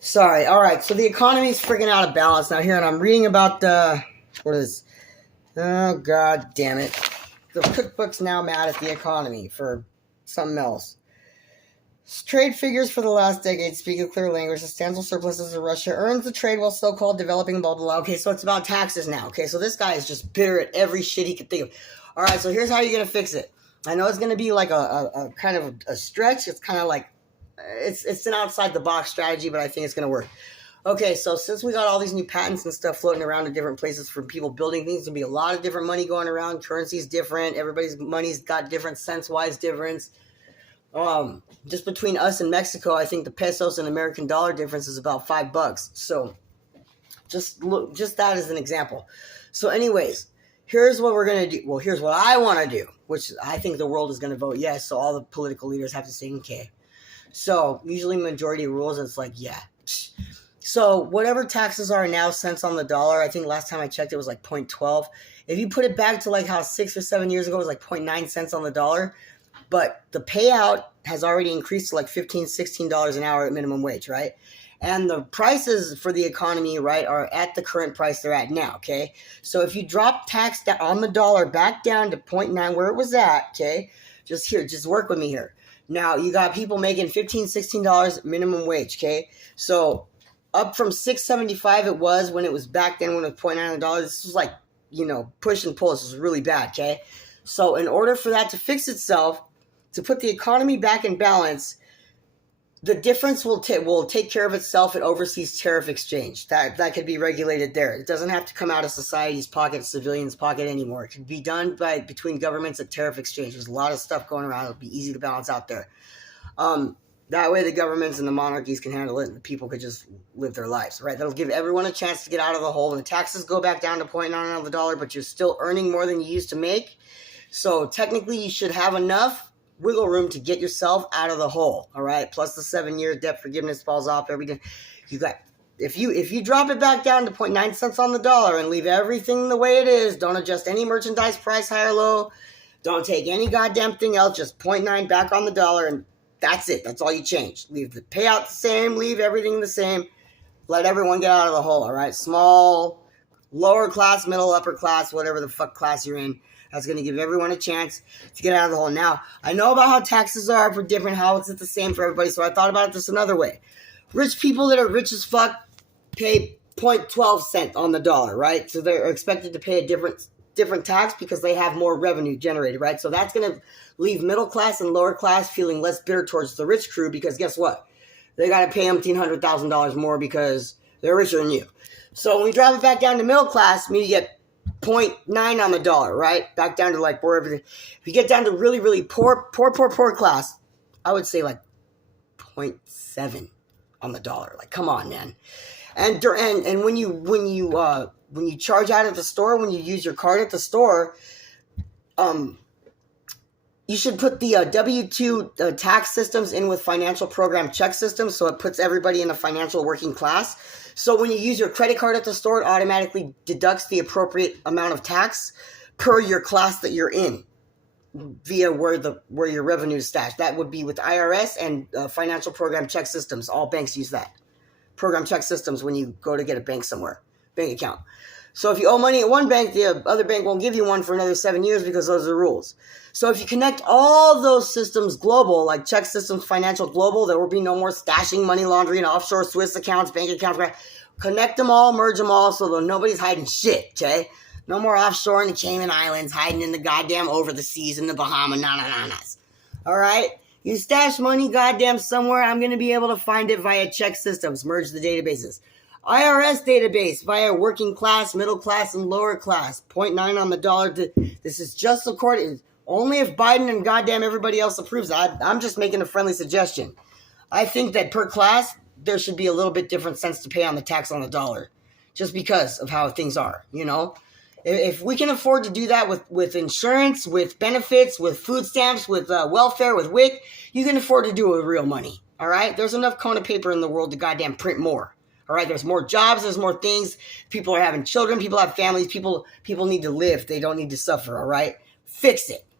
Sorry. All right. So the economy is freaking out of balance now here, and I'm reading about what is? Oh God damn it! The cookbook's now mad at the economy for something else. Trade figures for the last decade speak a clear language. Substantial surpluses of Russia earns the trade while so-called developing blah blah blah. Okay, so it's about taxes now. Okay, so this guy is just bitter at every shit he could think of. All right, so here's how you're gonna fix it. I know it's gonna be like a kind of a stretch. It's kind of like it's an outside the box strategy, but I think it's gonna work. Okay, so since we got all these new patents and stuff floating around in different places from people building things, there'll be a lot of different money going around. Currency's different. Everybody's money's got different sense-wise difference. Just between us and Mexico, I think the pesos and American dollar difference is about $5. So just look, just that as an example. So anyways, here's what we're going to do. Well, here's what I want to do, which I think the world is going to vote yes. So all the political leaders have to say okay. So usually majority rules, and it's like, yeah. So whatever taxes are now cents on the dollar, I think last time I checked it was like 0.12. If you put it back to like how 6 or 7 years ago it was like 0.9 cents on the dollar, but the payout has already increased to like $15, $16 an hour at minimum wage, right? And the prices for the economy, right, are at the current price they're at now, okay? So if you drop tax on the dollar back down to 0.9 where it was at, okay, just work with me here. Now, you got people making $15, $16 minimum wage, okay? So up from $6.75 it was when it was back then when it was 0.9 dollars. This was like, push and pull. This was really bad, okay? So in order for that to fix itself, to put the economy back in balance, the difference will take care of itself at overseas tariff exchange. That could be regulated there. It doesn't have to come out of society's pocket, civilians' pocket anymore. It can be done between governments at tariff exchange. There's a lot of stuff going around. It'll be easy to balance out there. That way the governments and the monarchies can handle it and the people could just live their lives, right? That'll give everyone a chance to get out of the hole. When the taxes go back down to 0.9 on the dollar, but you're still earning more than you used to make. So technically you should have enough wiggle room to get yourself out of the hole, all right? Plus the 7-year debt forgiveness falls off everything. If you drop it back down to 0.9 cents on the dollar and leave everything the way it is, don't adjust any merchandise price high or low, don't take any goddamn thing else, just 0.9 back on the dollar, and that's it. That's all you change. Leave the payout the same, leave everything the same. Let everyone get out of the hole, all right? Small, lower class, middle, upper class, whatever the fuck class you're in. That's going to give everyone a chance to get out of the hole. Now, I know about how taxes are for different, how it's the same for everybody, so I thought about it just another way. Rich people that are rich as fuck pay 0.12 cent on the dollar, right? So they're expected to pay a different tax because they have more revenue generated, right? So that's going to leave middle class and lower class feeling less bitter towards the rich crew because guess what? They got to pay $1,800,000 more because they're richer than you. So when we drop it back down to middle class, maybe you get 0.9 on the dollar, right? Back down to like wherever. If you get down to really, really poor class, I would say like 0.7 on the dollar. Like, come on, man. And when you charge out at the store, when you use your card at the store, you should put the W-2 tax systems in with financial program check systems, so it puts everybody in a financial working class. So when you use your credit card at the store, it automatically deducts the appropriate amount of tax per your class that you're in via where your revenue is stashed. That would be with IRS and financial program check systems. All banks use that. Program check systems when you go to get a bank account. So if you owe money at one bank, the other bank won't give you one for another 7 years because those are the rules. So if you connect all those systems global, like check systems, financial global, there will be no more stashing, money laundering, offshore Swiss accounts, bank accounts. Connect them all, merge them all so that nobody's hiding shit, okay? No more offshore in the Cayman Islands, hiding in the goddamn over the seas in the Bahamas, na-na-na-nas. All right? You stash money goddamn somewhere, I'm going to be able to find it via check systems, merge the databases. IRS database via working class, middle class, and lower class. 0.9 on the dollar. This is just according, only if Biden and goddamn everybody else approves. I'm just making a friendly suggestion. I think that per class, there should be a little bit different cents to pay on the tax on the dollar. Just because of how things are, If we can afford to do that with insurance, with benefits, with food stamps, with welfare, with WIC, you can afford to do it with real money. All right? There's enough Kona paper in the world to goddamn print more. All right, there's more jobs, there's more things. People are having children, people have families, people need to live. They don't need to suffer, all right? Fix it.